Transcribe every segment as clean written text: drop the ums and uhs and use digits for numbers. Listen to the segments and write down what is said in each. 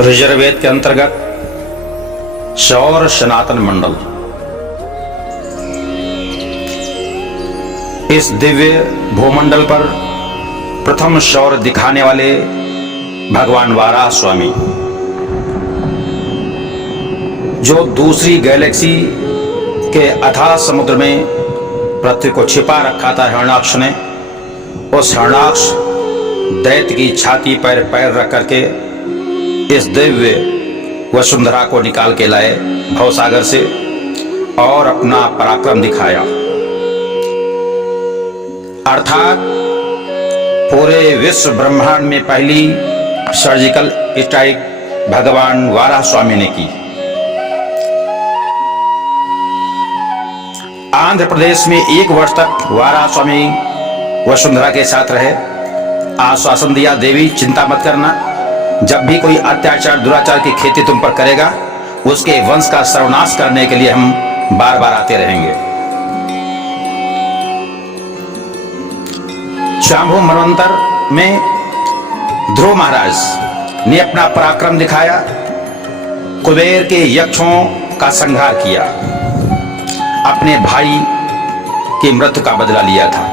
ऋजुर्वेद के अंतर्गत सौर सनातन मंडल, इस दिव्य भूमंडल पर प्रथम सौर दिखाने वाले भगवान वाराह स्वामी, जो दूसरी गैलेक्सी के अथाह समुद्र में पृथ्वी को छिपा रखा था हिरण्याक्ष ने, उस हिरण्याक्ष दैत्य की छाती पर पैर रख करके इस दिव्य वसुंधरा को निकाल के लाए भवसागर से और अपना पराक्रम दिखाया। अर्थात पूरे विश्व ब्रह्मांड में पहली सर्जिकल स्ट्राइक भगवान वाराह स्वामी ने की। आंध्र प्रदेश में 1 वर्ष तक वाराह स्वामी वसुंधरा के साथ रहे। आश्वासन दिया, देवी चिंता मत करना, जब भी कोई अत्याचार दुराचार की खेती तुम पर करेगा, उसके वंश का सर्वनाश करने के लिए हम बार बार आते रहेंगे। स्वयंभू मनवंतर में ध्रुव महाराज ने अपना पराक्रम दिखाया, कुबेर के यक्षों का संहार किया, अपने भाई की मृत्यु का बदला लिया था।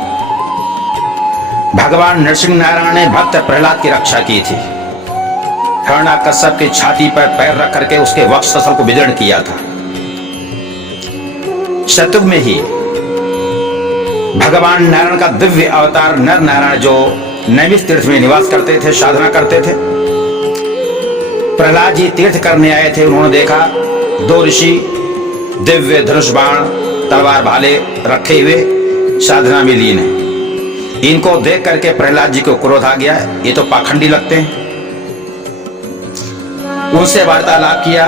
भगवान नरसिंह नारायण ने भक्त प्रहलाद की रक्षा की थी। हिरण्याकश्यप की छाती पर पैर रख करके उसके वक्षस्थल को विदीर्ण किया था। शतयुग में ही भगवान नारायण का दिव्य अवतार नर नारायण, जो नैमिष तीर्थ में निवास करते थे, साधना करते थे, प्रहलाद जी तीर्थ करने आए थे। उन्होंने देखा 2 ऋषि दिव्य धनुष बाण तलवार भाले रखे हुए साधना में लीन है। इनको देख करके प्रहलाद जी को क्रोध आ गया, ये तो पाखंडी लगते हैं। उनसे वार्तालाप किया।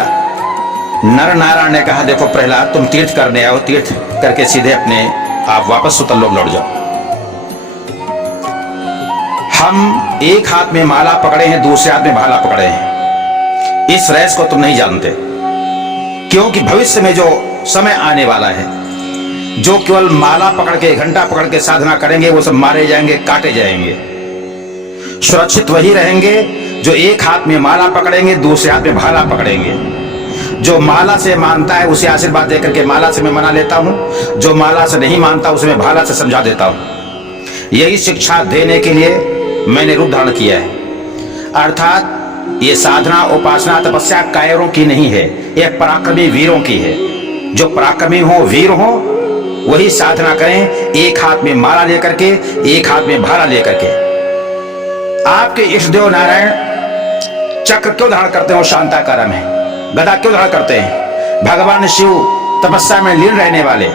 नर नारायण ने कहा, देखो प्रहलाद, तुम तीर्थ करने आओ, तीर्थ करके सीधे अपने आप वापस सुतल लोग लौट जाओ। हम एक हाथ में माला पकड़े हैं, दूसरे हाथ में भाला पकड़े हैं। इस रेस को तुम नहीं जानते, क्योंकि भविष्य में जो समय आने वाला है, जो केवल माला पकड़ के, घंटा पकड़ के साधना करेंगे, वो सब मारे जाएंगे, काटे जाएंगे। सुरक्षित वही रहेंगे जो एक हाथ में माला पकड़ेंगे, दूसरे हाथ में भाला पकड़ेंगे। जो माला से मानता है उसे आशीर्वाद देकर के माला से मैं मना लेता हूं, जो माला से नहीं मानता उसे मैं भाला से समझा देता हूं। यही शिक्षा देने के लिए मैंने रूप धारण किया है। अर्थात ये साधना, उपासना, तपस्या कायरों की नहीं है, यह पराक्रमी वीरों की है। जो पराक्रमी हो, वीर हो, वही साधना करें, एक हाथ में माला लेकर के, एक हाथ में भाला लेकर के। आपके इष्टदेव नारायण चक्र क्यों धारण करते हो? शांताकार में। गदा क्यों धारण करते हैं? भगवान शिव तपस्या में लीन रहने वाले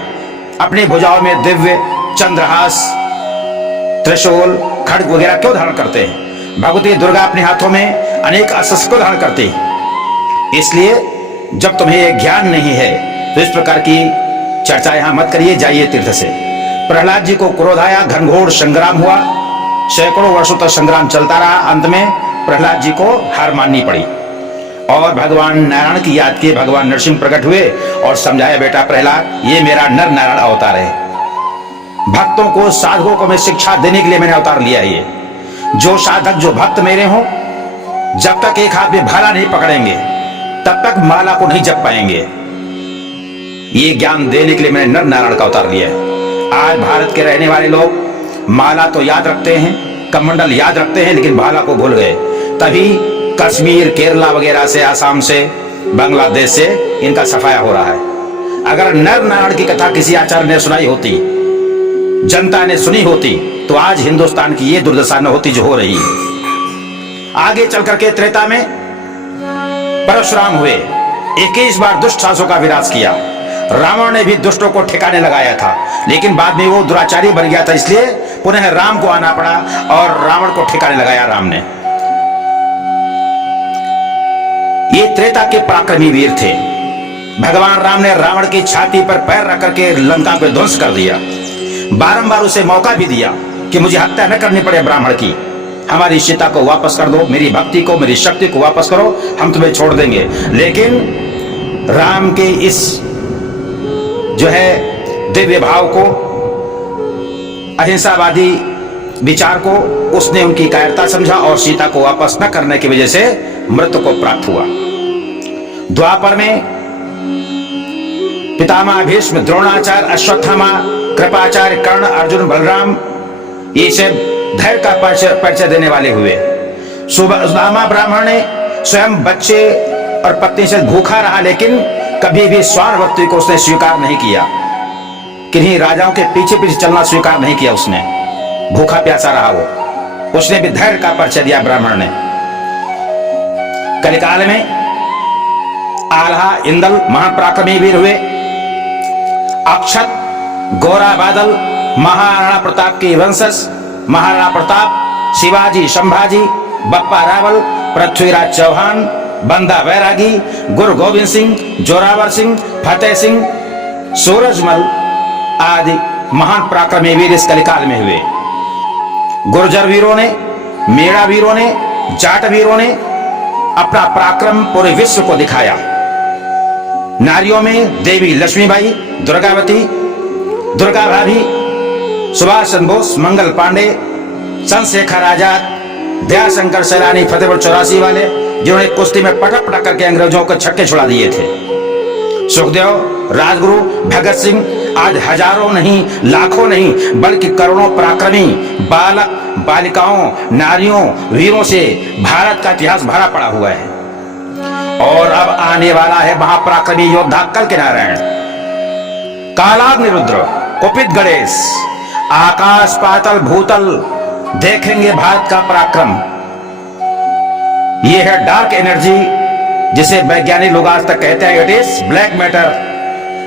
अपनी भुजाओं में दिव्य चंद्रहास, त्रिशूल, खड्ग वगैरह क्यों धारण करते हैं? भगवती दुर्गा अपने हाथों में अनेक अस्त्र क्यों धारण करती है? इसलिए जब तुम्हें यह ज्ञान नहीं है तो इस प्रकार की चर्चा यहां मत करिए, जाइए तीर्थ से। प्रहलाद जी को क्रोध आया, घनघोर संग्राम हुआ, सैकड़ों वर्षों तक संग्राम चलता रहा। अंत में प्रहलाद जी को हार माननी पड़ी और भगवान नारायण की याद किए। भगवान नरसिंह प्रकट हुए और समझाया, बेटा प्रहलाद, ये मेरा नर नारायण अवतार है। भक्तों को, साधकों को मैं शिक्षा देने के लिए मैंने अवतार लिया है। ये जो साधक, जो भक्त मेरे हों, जब तक एक हाथ में भाला नहीं पकड़ेंगे तब तक माला को नहीं जप पाएंगे। ये ज्ञान देने के लिए मैंने नर नारायण का अवतार लिया है। आज भारत के रहने वाले लोग माला तो याद रखते हैं, कमंडल याद रखते हैं, लेकिन भाला को भूल गए। तभी कश्मीर, केरला वगैरह से, आसाम से, बांग्लादेश से इनका सफाया हो रहा है। अगर नर नारायण की कथा किसी आचार्य ने सुनाई होती, जनता ने सुनी होती, तो आज हिंदुस्तान की ये दुर्दशा न होती जो हो रही है। आगे चल करके त्रेता में परशुराम हुए, 21 बार दुष्ट शासकों का विनाश किया। रावण ने भी दुष्टों को ठिकाने लगाया था, लेकिन बाद में वो दुराचारी बन गया था, इसलिए पुनः राम को आना पड़ा और रावण को ठिकाने लगाया राम ने। ये त्रेता के पराक्रमी वीर थे। भगवान राम ने रावण की छाती पर पैर रख करके लंका को ध्वंस कर दिया। बारंबार उसे मौका भी दिया कि मुझे हत्या न करनी पड़े ब्राह्मण की, हमारी सीता को वापस कर दो, मेरी भक्ति को, मेरी शक्ति को वापस करो, हम तुम्हें छोड़ देंगे। लेकिन राम के इस जो है दिव्य भाव को, अहिंसावादी विचार को उसने उनकी कायरता समझा और सीता को वापस न करने की वजह से मृत्यु को प्राप्त हुआ। द्वापर में पितामह भीष्म, द्रोणाचार्य, अश्वत्थामा, कृपाचार्य, कर्ण, अर्जुन, बलराम, ये सब धैर्य का परिचय देने वाले हुए। सुदामा ब्राह्मण ने स्वयं बच्चे और पत्नी से भूखा रहा, लेकिन कभी भी स्वार्थवृत्ति को उसने स्वीकार नहीं किया। किन्हीं राजाओं के पीछे पीछे चलना स्वीकार नहीं किया उसने। भूखा प्यासा रहा वो, उसने भी धैर्य का परिचय दिया ब्राह्मण ने। कलिकाल में आल्हा, इंदल महान पराक्रमी वीर हुए। अक्षत, गोरा बादल, महाराणा प्रताप के वंशज, महाराणा प्रताप, शिवाजी, संभाजी, बप्पा रावल, पृथ्वीराज चौहान, बंदा बैरागी, गुरु गोविंद सिंह, जोरावर सिंह, फतेह सिंह, सूरजमल आदि महान पराक्रमी वीर इस कलिकाल में हुए। गुर्जर वीरों ने, मेड़ा वीरों ने, जाट वीरों ने अपना पराक्रम पूरे विश्व को दिखाया। नारियों में देवी लक्ष्मीबाई, दुर्गावती, दुर्गा भाभी, सुभाष चंद्र बोस, मंगल पांडे, चंद्रशेखर आजाद, दयाशंकर सैलानी, फतेहपुर 84 वाले, जिन्होंने कुश्ती में पटक पटक करके अंग्रेजों को छक्के छुड़ा दिए थे। सुखदेव, राजगुरु, भगत सिंह, आज हजारों नहीं, लाखों नहीं, बल्कि करोड़ों पराक्रमी बालक, बालिकाओं, नारियों, वीरों से भारत का इतिहास भरा पड़ा हुआ है। और अब आने वाला है महापराक्रमी योद्धा कल के नारायण, कालाग्नि रुद्र, कुपित गणेश, आकाश पातल भूतल देखेंगे भारत का पराक्रम। यह है डार्क एनर्जी, जिसे वैज्ञानिक लोग आज तक कहते हैं इट इज ब्लैक मैटर,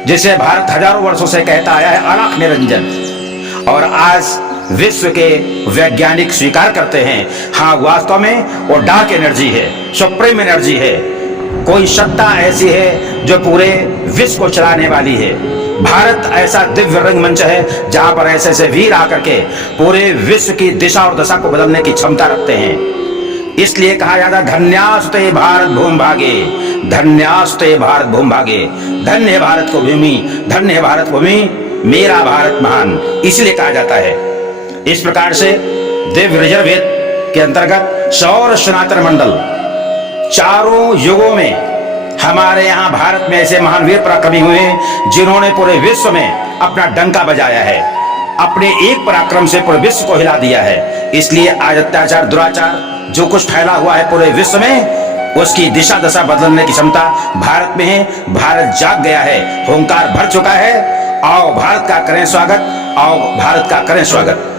जिसे भारत हजारों वर्षों से कहता आया है अलख निरंजन। और आज विश्व के वैज्ञानिक स्वीकार करते हैं, हाँ वास्तव में वो डार्क एनर्जी है, सुप्रीम एनर्जी है। कोई सत्ता ऐसी है जो पूरे विश्व को चलाने वाली है। भारत ऐसा दिव्य रंगमंच है जहां पर ऐसे ऐसे वीर आकर के पूरे विश्व की दिशा और दशा को बदलने की क्षमता रखते हैं। इसलिए कहा जाता है धन्यास्ते भारत भूमभागे, धन्यास्ते भारत भूमभागे, धन्य है भारत को भूमि, धन्य है भारत भूमि, मेरा भारत महान, इसलिए कहा जाता है। इस प्रकार से दिव्य ऋजुर्वेद के अंतर्गत सौर सनातन मंडल चारों युगों में हमारे यहाँ भारत में ऐसे महान वीर पराक्रमी हुए जिन्होंने पूरे विश्व में अपना डंका बजाया है, अपने एक पराक्रम से पूरे विश्व को हिला दिया है। इसलिए आज अत्याचार, दुराचार जो कुछ फैला हुआ है पूरे विश्व में, उसकी दिशा दशा बदलने की क्षमता भारत में है। भारत जाग गया है, हुंकार भर चुका है। आओ भारत का करें स्वागत, आओ भारत का करें स्वागत।